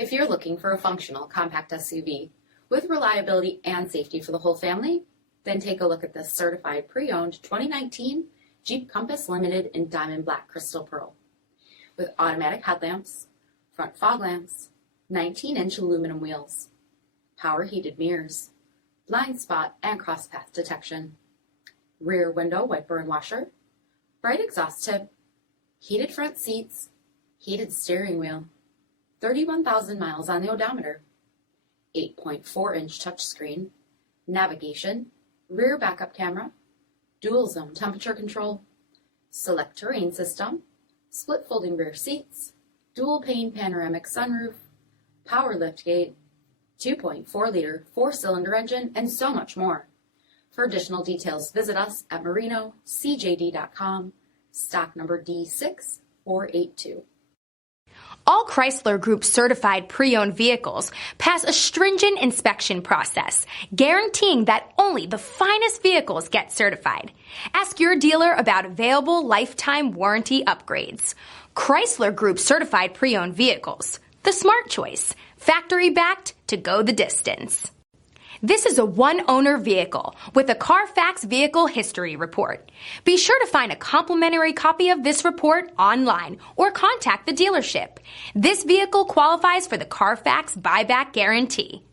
If you're looking for a functional compact SUV with reliability and safety for the whole family, then take a look at this certified pre-owned 2019 Jeep Compass Limited in Diamond Black Crystal Pearl. With automatic headlamps, front fog lamps, 19-inch aluminum wheels, power heated mirrors, blind spot and cross path detection, rear window wiper and washer, bright exhaust tip, heated front seats, heated steering wheel, 31,000 miles on the odometer, 8.4-inch touchscreen, navigation, rear backup camera, dual zone temperature control, SELEC-TERRAIN system, split folding rear seats, dual pane panoramic sunroof, power liftgate, 2.4-liter 4-cylinder engine, and so much more. For additional details, visit us at marinocjd.com, stock number D6482. All Chrysler Group certified pre-owned vehicles pass a stringent inspection process, guaranteeing that only the finest vehicles get certified. Ask your dealer about available lifetime warranty upgrades. Chrysler Group certified pre-owned vehicles, the smart choice, factory backed to go the distance. This is a one-owner vehicle with a CARFAX vehicle history report. Be sure to find a complimentary copy of this report online or contact the dealership. This vehicle qualifies for the CARFAX buyback guarantee.